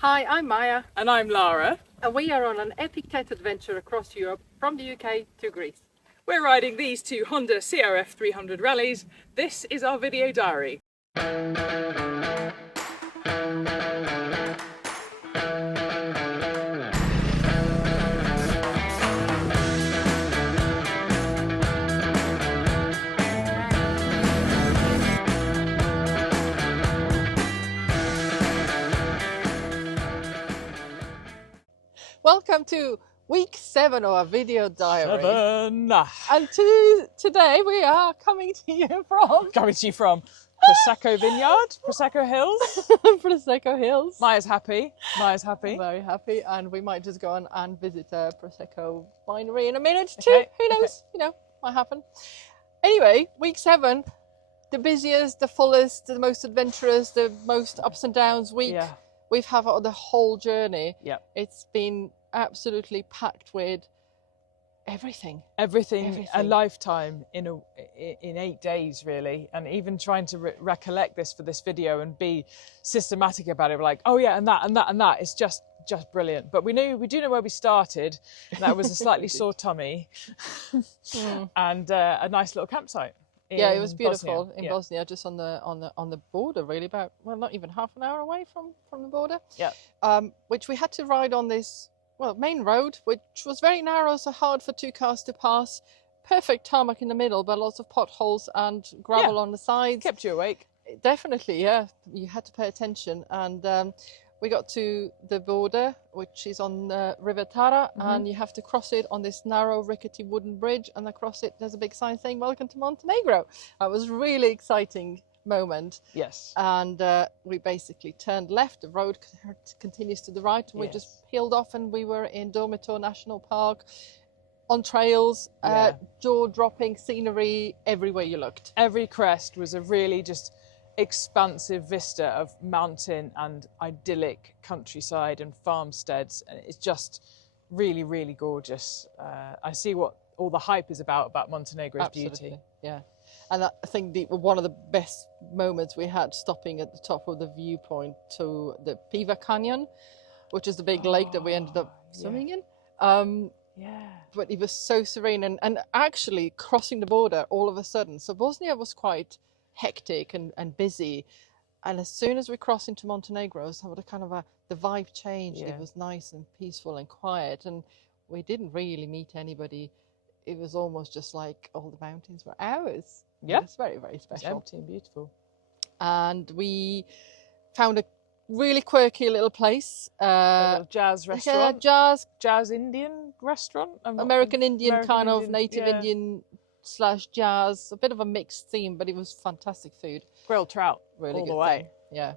Hi, I'm Maja. And I'm Lara. And we are on an epic TET adventure across Europe from the UK to Greece. We're riding these two Honda CRF 300 Rallys. This is our video diary. Welcome to week 7 of our video diary. 7. And today we are coming to you from Prosecco Vineyard, Prosecco Hills. Prosecco Hills. Maya's happy. I'm very happy, and we might just go on and visit a Prosecco winery in a minute too. Who knows? You know, might happen. Anyway, week 7, the busiest, the fullest, the most adventurous, the most ups and downs week we've had on the whole journey. Yeah. It's been absolutely packed with everything, a lifetime in 8 days, really. And even trying to recollect this for this video and be systematic about it, we're like, oh yeah, and that, it's just brilliant. But we do know where we started, and that was a slightly sore tummy and a nice little campsite. Yeah, it was beautiful Bosnia. in Bosnia, just on the border, really, about, well, not even half an hour away from the border. Yeah. Which we had to ride on this, well, main road, which was very narrow, so hard for 2 cars to pass. Perfect tarmac in the middle, but lots of potholes and gravel on the sides. Kept you awake. Definitely, yeah. You had to pay attention. And we got to the border, which is on River Tara, and you have to cross it on this narrow, rickety wooden bridge. And across it, there's a big sign saying, "Welcome to Montenegro." That was really exciting moment. Yes. And we basically turned left. The road continues to the right, and we just peeled off, and we were in Dormitor National Park, on trails, jaw-dropping scenery everywhere you looked. Every crest was a really just expansive vista of mountain and idyllic countryside and farmsteads, and it's just really, really gorgeous. I see what all the hype is about Montenegro's beauty. Yeah. And I think one of the best moments we had, stopping at the top of the viewpoint to the Piva Canyon, which is the big lake that we ended up swimming in. But it was so serene, and actually crossing the border all of a sudden. So Bosnia was quite hectic and busy, and as soon as we crossed into Montenegro, so the vibe changed. It was nice and peaceful and quiet, and we didn't really meet anybody. It was almost just like all the mountains were ours. Yeah. It was very, very special. It's empty and beautiful. And we found a really quirky little place. A little jazz restaurant. Jazz Indian restaurant. American Indian, native Indian / jazz. A bit of a mixed theme, but it was fantastic food. Grilled trout, really all good the way. Thing. Yeah.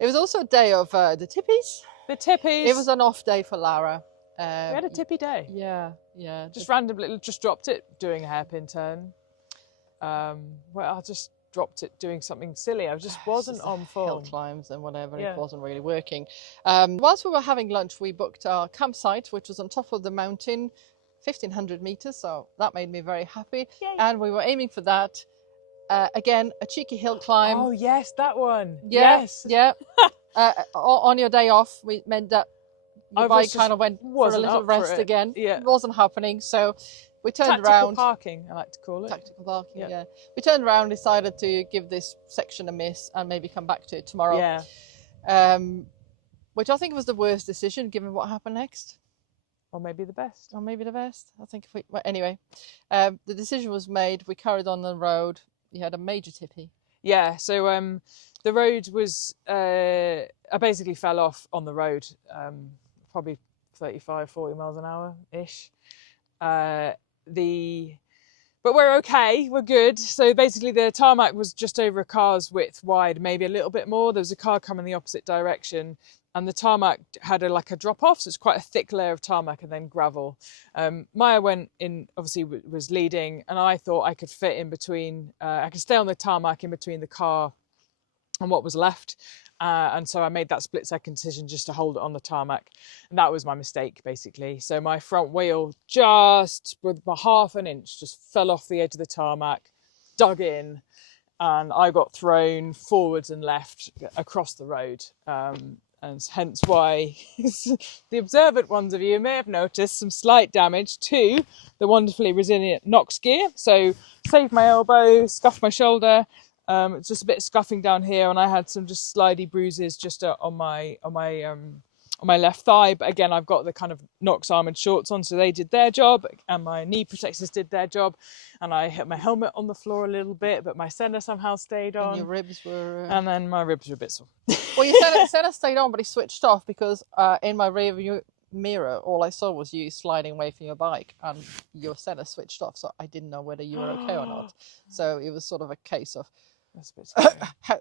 It was also a day of the tippies. The tippies. It was an off day for Lara. We had a tippy day. Yeah. Just randomly, just dropped it doing a hairpin turn. I just dropped it doing something silly. I just wasn't on form. Hill climbs and whatever. It wasn't really working. Whilst we were having lunch, we booked our campsite, which was on top of the mountain, 1,500 meters. So that made me very happy. Yay. And we were aiming for that. Again, a cheeky hill climb. Oh yes, that one. Yeah, yes. Yeah. On your day off, we meant that your bike kind of went for a little rest again. Yeah. It wasn't happening, so we turned Tactical around. Parking, I like to call it. Tactical parking, yeah. We turned around, decided to give this section a miss and maybe come back to it tomorrow. Yeah. Which I think was the worst decision, given what happened next. Or maybe the best. I think anyway, the decision was made. We carried on the road. You had a major tippy. Yeah, so the road was, I basically fell off on the road, probably 35, 40 miles an hour-ish. But we're okay, we're good. So basically the tarmac was just over a car's width wide, maybe a little bit more. There was a car coming the opposite direction, and the tarmac had a drop off, so it's quite a thick layer of tarmac and then gravel. Maja went in, obviously was leading, and I thought I could fit in between, I could stay on the tarmac in between the car and what was left. And so I made that split-second decision just to hold it on the tarmac. And that was my mistake, basically. So my front wheel just, with about half an inch, just fell off the edge of the tarmac, dug in, and I got thrown forwards and left across the road. and hence why the observant ones of you may have noticed some slight damage to the wonderfully resilient Nox gear. So saved my elbow, scuffed my shoulder, it's just a bit of scuffing down here, and I had some just slidey bruises just on my left thigh. But again, I've got the kind of Nox armoured shorts on, so they did their job, and my knee protectors did their job. And I hit my helmet on the floor a little bit, but my centre somehow stayed on. And your ribs were... And then my ribs were a bit sore. Well, your centre stayed on, but it switched off because in my rear view mirror, all I saw was you sliding away from your bike, and your centre switched off, so I didn't know whether you were okay or not. So it was sort of a case of, that's a bit scary.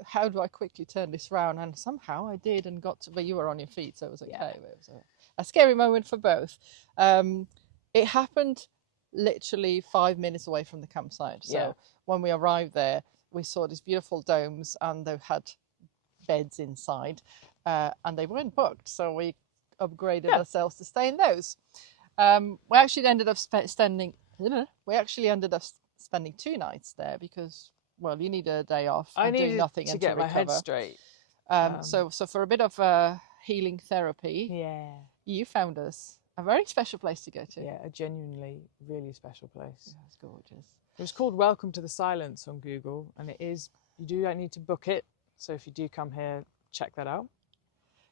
how do I quickly turn this round? And somehow I did, and got to, but you were on your feet, so it was okay. Yeah. It was a scary moment for both. It happened literally 5 minutes away from the campsite. So when we arrived there, we saw these beautiful domes, and they had beds inside, and they weren't booked. So we upgraded ourselves to stay in those. We actually ended up spending 2 nights there because, well, you need a day off. I needed doing nothing to get my head straight. So for a bit of healing therapy, you found us a very special place to go to. Yeah, a genuinely really special place. Yeah, it's gorgeous. It was called Welcome to the Silence on Google, and it is. You do need to book it, so if you do come here, check that out.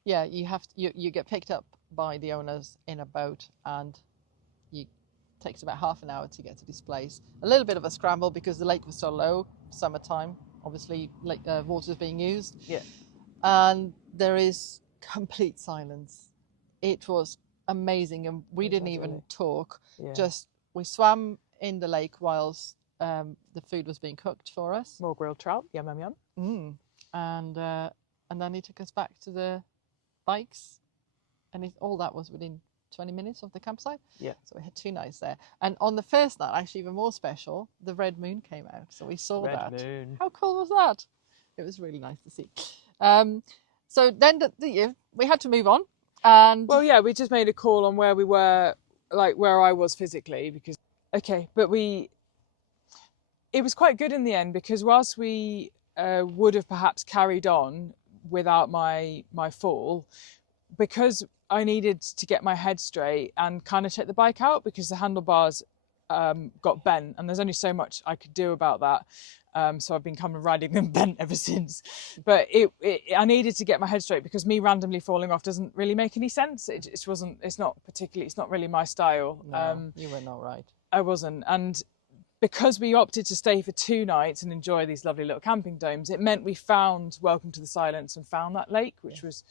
Yeah, you have to, you get picked up by the owners in a boat, and it takes about half an hour to get to this place. A little bit of a scramble because the lake was so low, summertime, obviously water's being used. Yeah. And there is complete silence. It was amazing, and we didn't even talk. Just we swam in the lake whilst the food was being cooked for us. More grilled trout, yum yum yum. And then he took us back to the bikes, and all that was within 20 minutes of the campsite. Yeah. So we had 2 nights there, and on the first night, actually even more special, the red moon came out, so we saw that. Red moon. How cool was that? It was really nice to see. So then we had to move on, and we just made a call on where we were, like where I was physically, because it was quite good in the end, because whilst we would have perhaps carried on without my fall, because I needed to get my head straight and kind of check the bike out, because the handlebars got bent, and there's only so much I could do about that. So I've been kind of riding them bent ever since. But I needed to get my head straight, because me randomly falling off doesn't really make any sense. It's not really my style. No, you were not right. I wasn't. And because we opted to stay for 2 nights and enjoy these lovely little camping domes, it meant we found Welcome to the Silence and found that lake, which was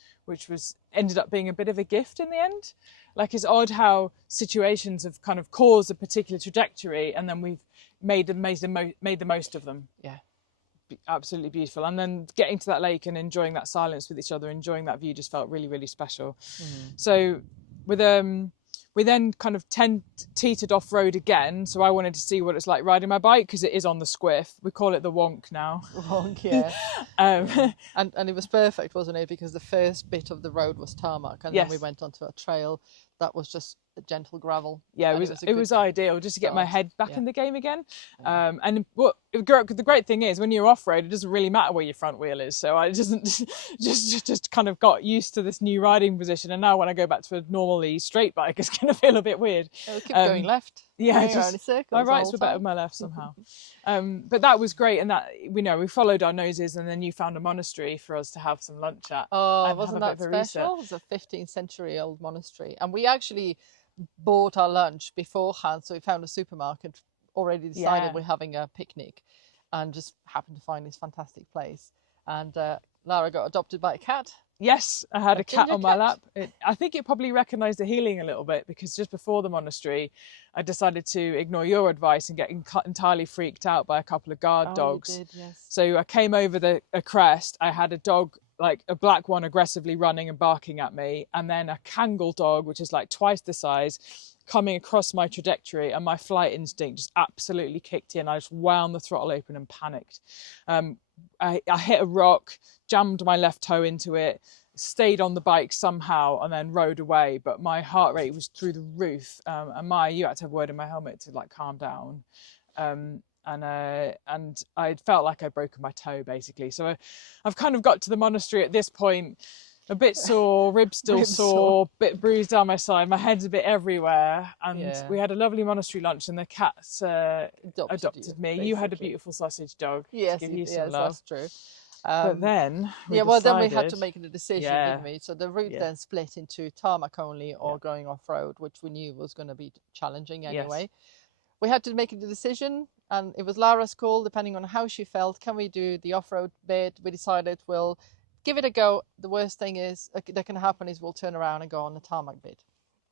ended up being a bit of a gift in the end. Like, it's odd how situations have kind of caused a particular trajectory, and then we've made the most of them. Yeah, absolutely beautiful. And then getting to that lake and enjoying that silence with each other, enjoying that view, just felt really, really special. So we then kind of teetered off-road again, so I wanted to see what it's like riding my bike, because it is on the squiff. We call it the wonk now. Wonk, yeah. And it was perfect, wasn't it? Because the first bit of the road was tarmac, and then we went onto a trail that was just gentle gravel. Yeah, it was ideal just to get my head back in the game again. And the great thing is, when you're off-road, it doesn't really matter where your front wheel is. So I just kind of got used to this new riding position, and now when I go back to a normally straight bike, it's going to feel a bit weird. It'll keep going left. Yeah, my rights were better than my left somehow. But that was great, and that we followed our noses, and then you found a monastery for us to have some lunch at. Oh, wasn't that special? It was a 15th century old monastery, and we actually bought our lunch beforehand, so we found a supermarket, already decided we're having a picnic, and just happened to find this fantastic place. And Lara got adopted by a cat. Yes, I had a cat on my lap. I think it probably recognised the healing a little bit, because just before the monastery, I decided to ignore your advice and get entirely freaked out by a couple of guard dogs. You did, yes. So I came over a crest. I had a dog, like a black one, aggressively running and barking at me, and then a Kangal dog, which is like twice the size, coming across my trajectory, and my flight instinct just absolutely kicked in. I just wound the throttle open and panicked. I hit a rock, jammed my left toe into it, stayed on the bike somehow, and then rode away. But my heart rate was through the roof. And Maja, you had to have a word in my helmet to like calm down. And I felt like I'd broken my toe, basically. So I've kind of got to the monastery at this point, A bit sore, ribs still Ribs sore, bit bruised down my side. My head's a bit everywhere. And Yeah. we had a lovely monastery lunch, and the cats adopted me. basically. You had a beautiful sausage dog Yes, to give you some yes, love. that's true. But then we yeah, well, then we had to decided- make a decision, Yeah. didn't we? So the route Yeah. then split into tarmac only or Yeah. going off road, which we knew was going to be challenging Yes. anyway. We had to make a decision, and it was Lara's call, depending on how she felt. Can we do the off road bit? We decided we'll give it a go. The worst thing is that can happen is we'll turn around and go on the tarmac bit.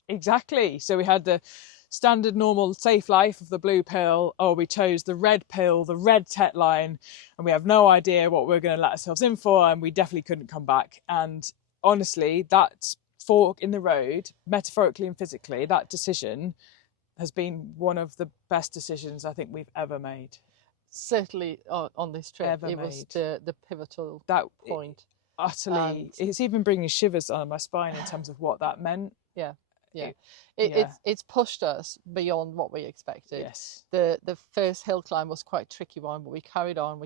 Exactly. So we had the standard, normal, safe life of the blue pill, or we chose the red pill, the red TET line, and we have no idea what we're going to let ourselves in for, and we definitely couldn't come back. And honestly, that fork in the road, metaphorically and physically, that decision has been one of the best decisions I think we've ever made. Certainly on this trip, Ever it was made. the pivotal That point. Utterly, it's even bringing shivers on my spine in terms of what that meant. Yeah. Yeah, Yeah. it's pushed us beyond what we expected. Yes. The first hill climb was quite a tricky one, but we carried on, and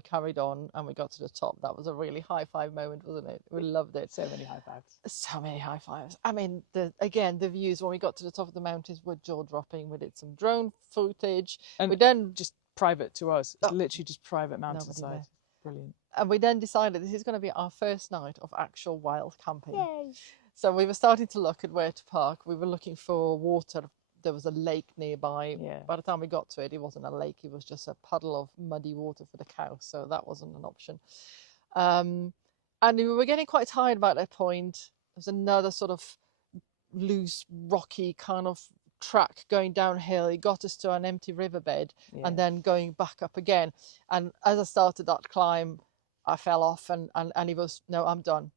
we got to the top. That was a really high five moment, wasn't it? We loved it. So many high fives. So many high fives. I mean, the views when we got to the top of the mountains were jaw dropping. We did some drone footage. And we then just private to us. It's Oh, literally just private nobody mountainside. there. Brilliant. And we then decided this is going to be our first night of actual wild camping. Yay. So we were starting to look at where to park. We were looking for water. There was a lake nearby. Yeah. By the time we got to it, it wasn't a lake. It was just a puddle of muddy water for the cows. So that wasn't an option. And we were getting quite tired about that point. There's another sort of loose, rocky kind of track going downhill. It got us to an empty riverbed and then going back up again. And as I started that climb, I fell off and it was, no, I'm done.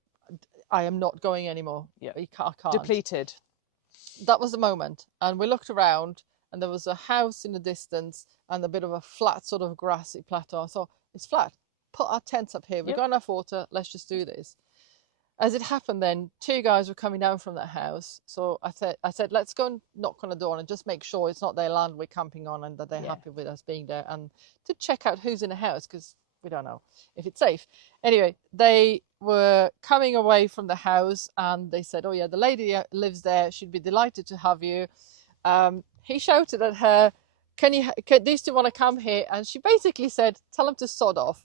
I am not going anymore. Yeah. I can't. Depleted. That was the moment. And we looked around and there was a house in the distance and a bit of a flat sort of grassy plateau. I thought, it's flat. Put our tents up here. We've got enough water. Let's just do this. As it happened then, two guys were coming down from that house. So I said, let's go and knock on the door and just make sure it's not their land we're camping on and that they're happy with us being there, and to check out who's in the house because we don't know if it's safe. Anyway, they were coming away from the house and they said, oh yeah, the lady lives there. She'd be delighted to have you. He shouted at her, can these two want to come here? And she basically said, tell them to sod off.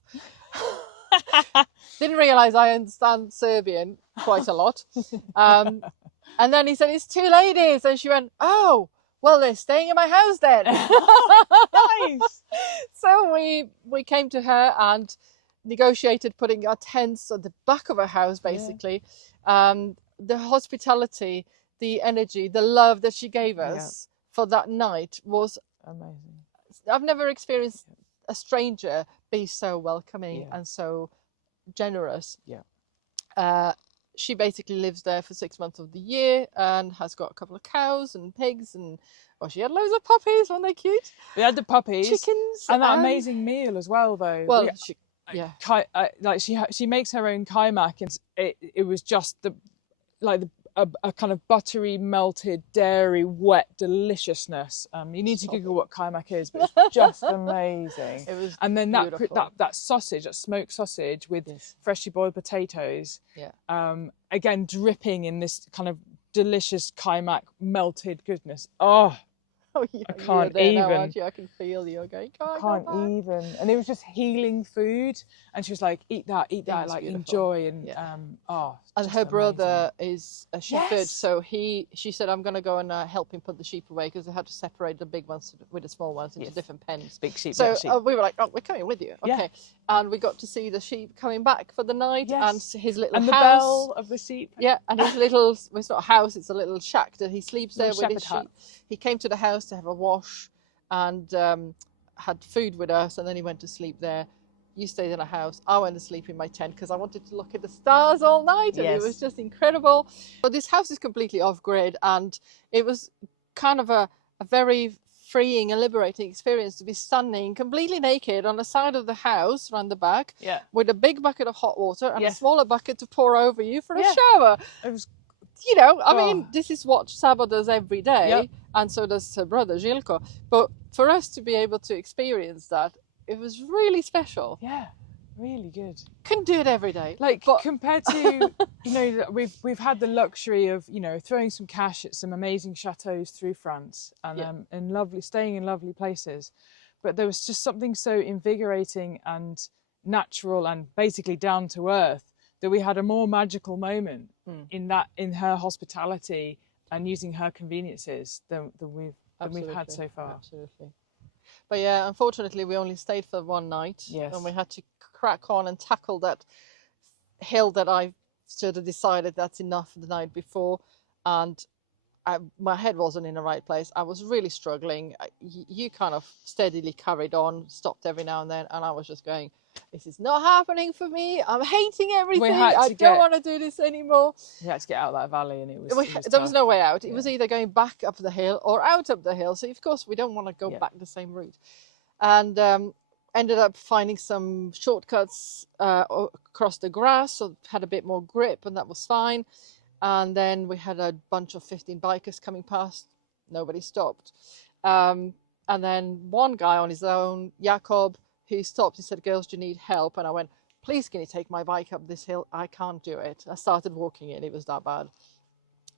Didn't realise I understand Serbian quite a lot. And then he said, it's two ladies. And she went, oh, well, they're staying in my house then. Nice. So we came to her and negotiated putting our tents at the back of her house, basically. The hospitality, the energy, the love that she gave us for that night was amazing. I've never experienced a stranger be so welcoming and so generous. She basically lives there for 6 months of the year and has got a couple of cows and pigs and she had loads of puppies. Weren't they cute? We had the puppies, chickens, and that amazing meal as well. Though, well, she makes her own kaimak, and it was just a kind of buttery, melted, dairy, wet deliciousness. You need to Google what kaimak is, but it's just amazing. It was and then beautiful. that sausage, that smoked sausage with freshly boiled potatoes, again dripping in this kind of delicious kaimak melted goodness. Oh, yeah, I can't there even. now, aren't you? I can feel you going. I can't even. And it was just healing food. And she was like, eat that, like beautiful. enjoy. And and her brother is a shepherd, Yes. so she said, I'm going to go and help him put the sheep away because they had to separate the big ones with the small ones into different pens. Big sheep, So little sheep. we were like, oh, we're coming with you. Okay. And we got to see the sheep coming back for the night and his little and house. the bell of the sheep. Yeah, and his little, well, it's not a house, it's a little shack that he sleeps there Little with his shepherd hut. sheep. He came to the house to have a wash and had food with us, and then he went to sleep there. You stayed in a house. I went to sleep in my tent because I wanted to look at the stars all night, and it was just incredible. But this house is completely off-grid, and it was kind of a very freeing and liberating experience to be standing completely naked on the side of the house around the back with a big bucket of hot water and a smaller bucket to pour over you for a shower. It was, I mean, this is what Saba does every day, and so does her brother Željko. But for us to be able to experience that, it was really special. Yeah. Really good. Couldn't do it every day. Like, but compared to, we've had the luxury of, throwing some cash at some amazing chateaus through France and staying in lovely places. But there was just something so invigorating and natural and basically down to earth that we had a more magical moment in her hospitality and using her conveniences than we've had so far. Absolutely. But yeah, unfortunately, we only stayed for one night. Yes. And we had to crack on and tackle that hill that I sort of decided that's enough the night before. And my head wasn't in the right place. I was really struggling. You kind of steadily carried on, stopped every now and then. And I was just going, this is not happening for me. I'm hating everything. I don't want to do this anymore. We had to get out of that valley and there was no way out. It was either going back up the hill or out up the hill. So of course we don't want to go back the same route. And ended up finding some shortcuts across the grass, so had a bit more grip, and that was fine. And then we had a bunch of 15 bikers coming past. Nobody stopped. And then one guy on his own, Jakob, who stopped. He said, "Girls, do you need help?" And I went, "Please, can you take my bike up this hill? I can't do it." I started walking it. It was that bad.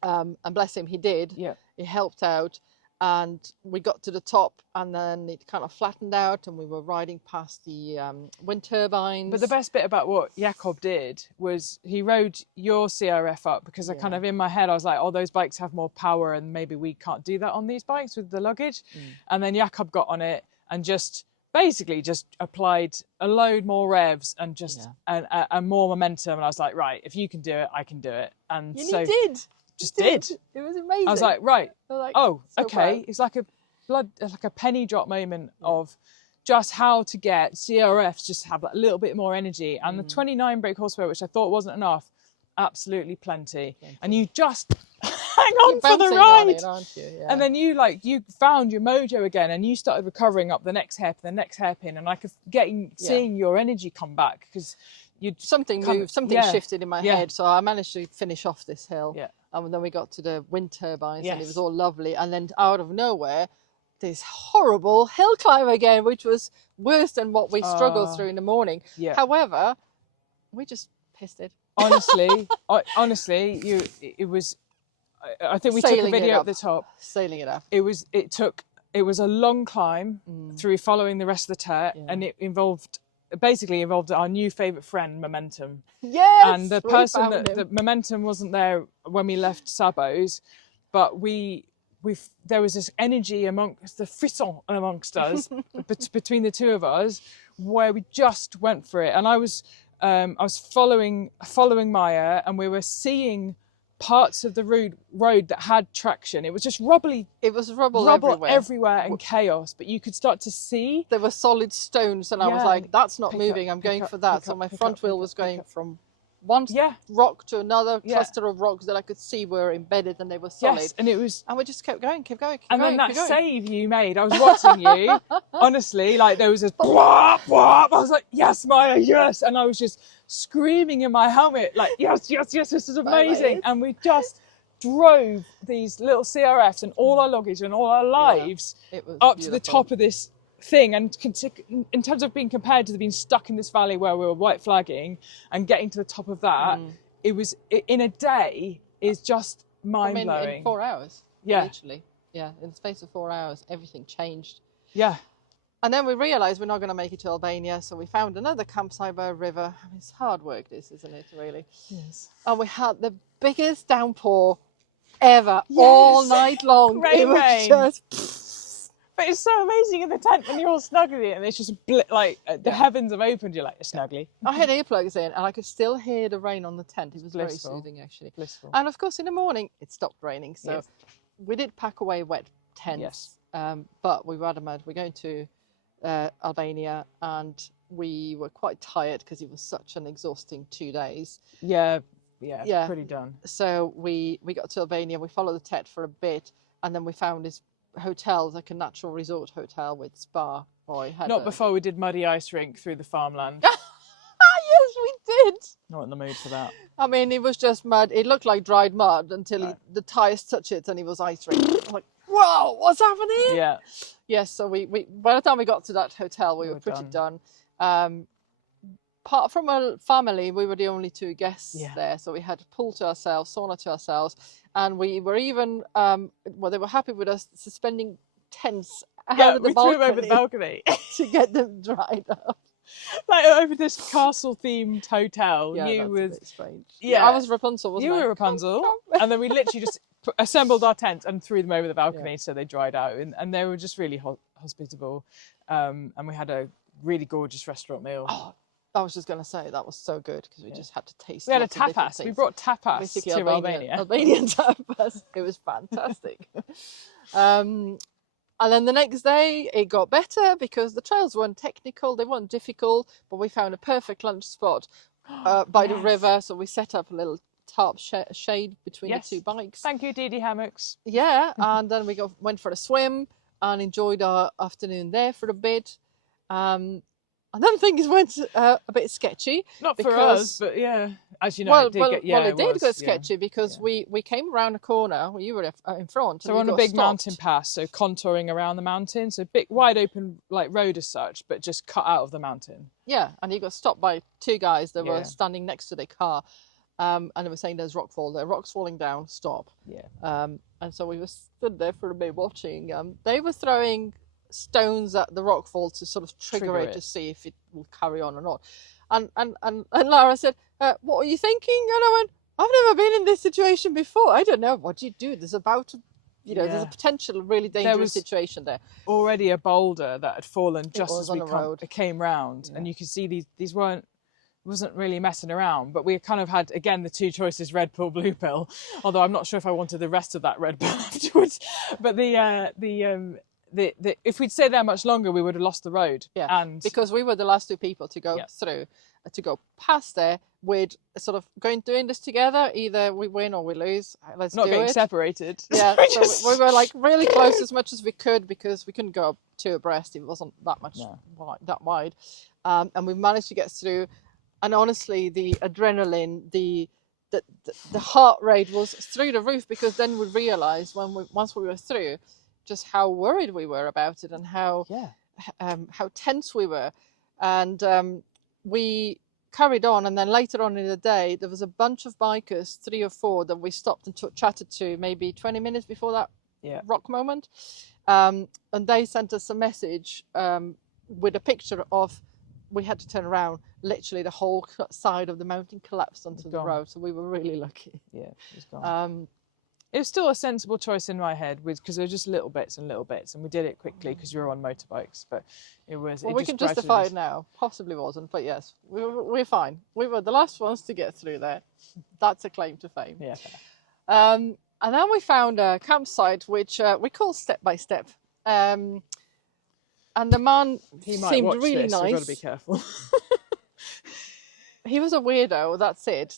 And bless him, he did. Yeah. He helped out. And we got to the top, and then it kind of flattened out, and we were riding past the wind turbines. But the best bit about what Jakob did was he rode your CRF up, because I kind of, in my head, I was like, oh, those bikes have more power, and maybe we can't do that on these bikes with the luggage. And then Jakob got on it and basically just applied a load more revs and and more momentum. And I was like, right, if you can do it, I can do it. And you did. Did. It was amazing. I was like, right. So okay. Proud. It's like a penny drop moment of just how to get CRFs just have a little bit more energy. And the 29 brake horsepower, which I thought wasn't enough, absolutely plenty. And you just hang on for the ride. On it, aren't you? Yeah. And then you found your mojo again, and you started recovering up the next hairpin, and I could seeing your energy come back, because something shifted in my head. So I managed to finish off this hill. Yeah. And then we got to the wind turbines, and it was all lovely. And then out of nowhere, this horrible hill climb again, which was worse than what we struggled through in the morning. Yeah. However, we just pissed it. Honestly, it was. I think we took a video at the top. Sailing it up. It was a long climb through following the rest of the TET, and it basically involved our new favourite friend, Momentum. Yes! And the person the Momentum wasn't there when we left Sabo's, but there was this energy amongst the frisson amongst us, between the two of us, where we just went for it. And I was following Maja, and we were seeing parts of the road that had traction. It was just rubbly. It was rubble everywhere and chaos, but you could start to see there were solid stones, and I was like, that's not moving. I'm going for that. So my front wheel was going from one rock to another cluster of rocks that I could see were embedded, and they were solid. Yes, and we just kept going. And then that save you made, I was watching you, honestly, like there was this whop, whop. I was like, yes, Maja, yes. And I was just screaming in my helmet, like, yes, this is amazing. And we just drove these little CRFs and all our luggage and all our lives up to the top of this thing. And in terms of being compared to being stuck in this valley where we were white flagging and getting to the top of that, it was in a day is just mind blowing. In 4 hours, literally. Yeah, in the space of 4 hours, everything changed. Yeah. And then we realised we're not going to make it to Albania, so we found another campsite by a river. I mean, it's hard work, this, isn't it, really? Yes. And we had the biggest downpour ever, all night long. Rain. Just... But it's so amazing in the tent when you're all snuggly and it's just the heavens have opened. You're like, snuggly. I had earplugs in, and I could still hear the rain on the tent. It was blissful. Very soothing, actually. Blissful. And of course, in the morning, it stopped raining, so we did pack away wet tents. Yes. But we were adamant we're going to Albania, and we were quite tired because it was such an exhausting 2 days. Yeah, pretty done. So we got to Albania, we followed the TET for a bit, and then we found this hotel, like a natural resort hotel with spa. Before we did muddy ice rink through the farmland. Yes, we did. Not in the mood for that. I mean, it was just mud. It looked like dried mud until the tyres touched it, and it was ice rink. I'm like, whoa, what's happening? Yeah. Yes, so we by the time we got to that hotel, we were pretty done. apart from our family, we were the only 2 guests Yeah. there. So we had a pool to ourselves, sauna to ourselves. And we were even, well, they were happy with us suspending tents out of the we threw them over the balcony balcony. to get them dried up. Like over this castle-themed hotel. Yeah, you that's was a bit strange. Yeah, I was Rapunzel, wasn't I? you were Rapunzel, Come. and then we literally just assembled our tent and threw them over the balcony so they dried out, and they were just really hospitable. And we had a really gorgeous restaurant meal. Oh, I was just going to say that was so good because we just had to taste. We had a lots of different tapas. We things. brought tapas Basically to Albania. Albanian tapas. It was fantastic. And then the next day it got better because the trails weren't technical, they weren't difficult, but we found a perfect lunch spot by the river. So we set up a little tarp shade between the 2 bikes. Thank you, Dee Dee Hammocks. Yeah, and then we went for a swim and enjoyed our afternoon there for a bit. And then things went a bit sketchy. Not for us, but yeah, as you know, it did go sketchy because we came around a corner. Well, you were in front. So we're on a big mountain pass, so contouring around the mountain, so big, wide open like road as such, but just cut out of the mountain. Yeah, and you got stopped by 2 guys that were standing next to their car, and they were saying there's rocks falling down, stop. Yeah. And so we were stood there for a bit watching. They were throwing stones at the rockfall to sort of trigger it to see if it will carry on or not. And Lara said, what are you thinking? And I went, I've never been in this situation before. I don't know. What do you do? There's about to, there's a potential really dangerous situation there. Already a boulder that had fallen just as we came round, and you could see these wasn't really messing around, but we kind of had, again, the 2 choices, red pill, blue pill, although I'm not sure if I wanted the rest of that red pill afterwards. But if we'd stayed there much longer, we would have lost the road. Yeah, and because we were the last 2 people to go through, to go past there with sort of doing this together. Either we win or we lose. Let's do it. Not getting separated. Yeah, so we were like really close as much as we could because we couldn't go 2 abreast. It wasn't that much that wide. And we managed to get through. And honestly, the adrenaline, the heart rate was through the roof because then we realised once we were through, just how worried we were about it and how tense we were. And we carried on, and then later on in the day there was a bunch of bikers, 3 or 4, that we stopped and chatted to maybe 20 minutes before that rock moment, and they sent us a message with a picture of, we had to turn around, literally the whole side of the mountain collapsed onto the road, so we were really lucky. It was gone. It was still a sensible choice in my head, because there were just little bits, and we did it quickly because we were on motorbikes. But it was. Well, we can justify it now. Possibly wasn't, but yes, we're fine. We were the last ones to get through there. That's a claim to fame. Yeah. And then we found a campsite which we call Step by Step. And the man seemed really nice. You've got to be careful. He was a weirdo. That's it.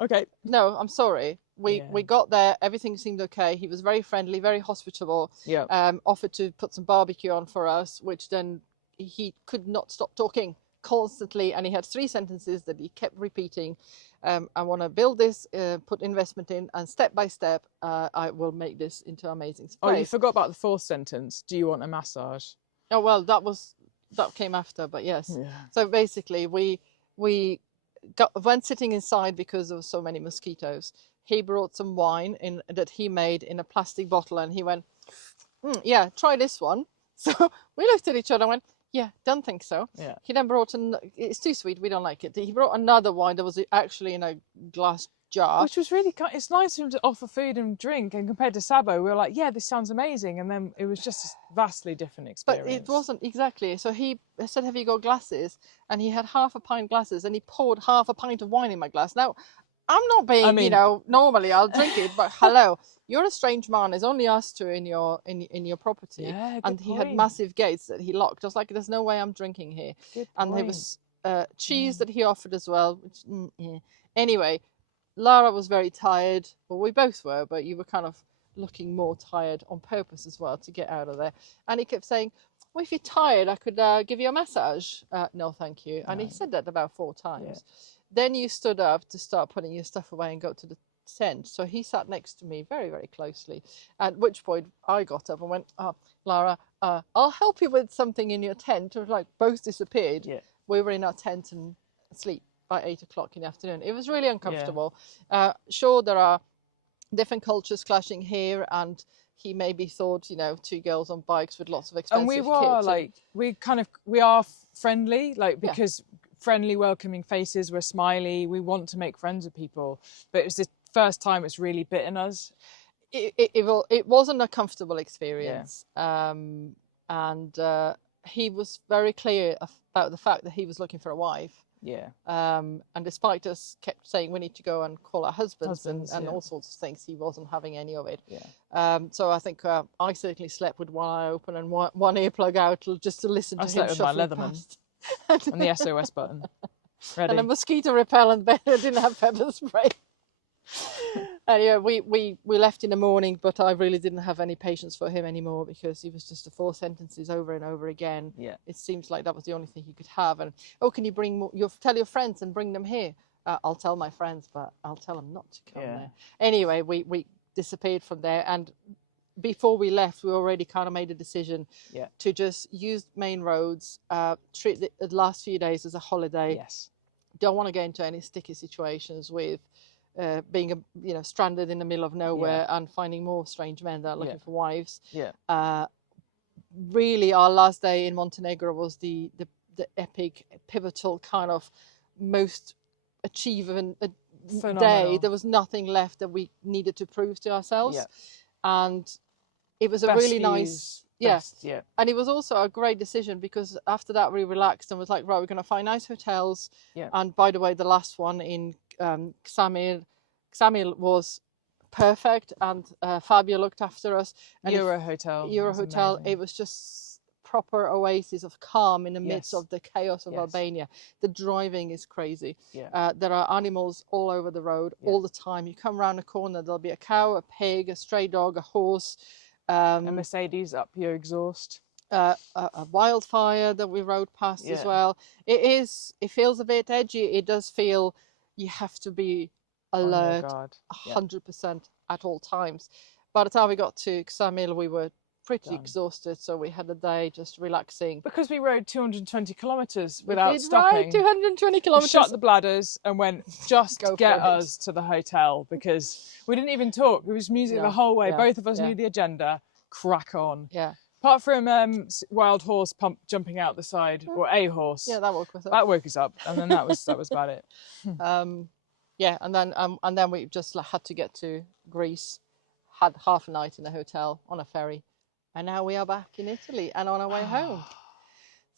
Okay. No, I'm sorry. We got there. Everything seemed okay. He was very friendly, very hospitable. Yeah. Offered to put some barbecue on for us, which then he could not stop talking constantly, and he had 3 sentences that he kept repeating. I want to build this, put investment in, and step by step, I will make this into an amazing place. Oh, you forgot about the 4th sentence. Do you want a massage? Oh well, that came after, but yes. Yeah. So basically, we went sitting inside because there were so many mosquitoes. He brought some wine that he made in a plastic bottle, and he went, yeah, try this one. So we looked at each other and went, yeah, don't think so. Yeah. He then brought it's too sweet, we don't like it. He brought another wine that was actually in a glass jar. Which was really, it's nice of him to offer food and drink, and compared to Sabo, we were like, yeah, this sounds amazing. And then it was just a vastly different experience. But it wasn't exactly. So he said, have you got glasses? And he had half a pint glasses, and he poured half a pint of wine in my glass. Now, I'm not being, normally I'll drink it, but hello, you're a strange man. There's only us 2 in your property. Yeah, and he had massive gates that he locked. I was like, there's no way I'm drinking here. And there was cheese that he offered as well. Which, Anyway, Lara was very tired. Well, we both were, but you were kind of looking more tired on purpose as well to get out of there. And he kept saying, well, if you're tired, I could give you a massage. No, thank you. And he said that about 4 times. Yeah. Then you stood up to start putting your stuff away and go to the tent. So he sat next to me very, very closely. At which point I got up and went, oh, Lara, I'll help you with something in your tent. Or like both disappeared. Yeah. we were in our tent and asleep by 8 o'clock in the afternoon. It was really uncomfortable. Sure, there are different cultures clashing here, and he maybe thought, you know, 2 girls on bikes with lots of expensive And we kit. were like, we are friendly, like, because friendly, welcoming faces, we're smiley, we want to make friends with people. But it was the first time it's really bitten us. It wasn't a comfortable experience. And he was very clear about the fact that he was looking for a wife. And despite us kept saying we need to go and call our husbands and all sorts of things, he wasn't having any of it. So I think I certainly slept with one eye open and one earplug out just to listen to him. I slept with my Leatherman and the SOS button ready. And a mosquito repellent, but I didn't have pepper spray. Anyway, we left in the morning, but I really didn't have any patience for him anymore, because he was just the 4 sentences over and over again. It seems like that was the only thing he could have. And, oh, can you bring tell your friends and bring them here? I'll tell my friends, but I'll tell them not to come there. Anyway, we disappeared from there, and before we left, we already kind of made a decision to just use main roads, treat the last few days as a holiday. Don't want to get into any sticky situations with being stranded in the middle of nowhere and finding more strange men that are looking for wives. Really, our last day in Montenegro was the epic, pivotal kind of most achievement day. There was nothing left that we needed to prove to ourselves, and it was a really nice. And it was also a great decision, because after that we relaxed and was like, right, we're going to find nice hotels. And by the way, the last one in Ksamil was perfect, and Fabio looked after us. And Euro Hotel. It was just proper oasis of calm in the midst of the chaos of Albania. The driving is crazy. There are animals all over the road all the time. You come around a corner, there'll be a cow, a pig, a stray dog, a horse. A Mercedes up your exhaust. A wildfire that we rode past as well. It feels a bit edgy. It does feel you have to be alert 100% at all times. By the time we got to Ksamil, we were pretty exhausted, so we had a day just relaxing. Because we rode 220 kilometres without stopping. Right, 220 kilometres. We shut the bladders and went, just get us to the hotel, because we didn't even talk. It was music the whole way. Both of us knew the agenda. Crack on. Apart from wild horse jumping out the side, or a horse. That woke us up. That woke us up, and then that was about it. And then we just had to get to Greece. Had half a night in a hotel on a ferry, and now we are back in Italy and on our way home.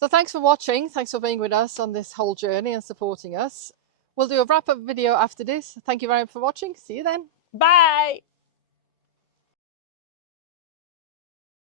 So thanks for watching. Thanks for being with us on this whole journey and supporting us. We'll do a wrap-up video after this. Thank you very much for watching. See you then. Bye.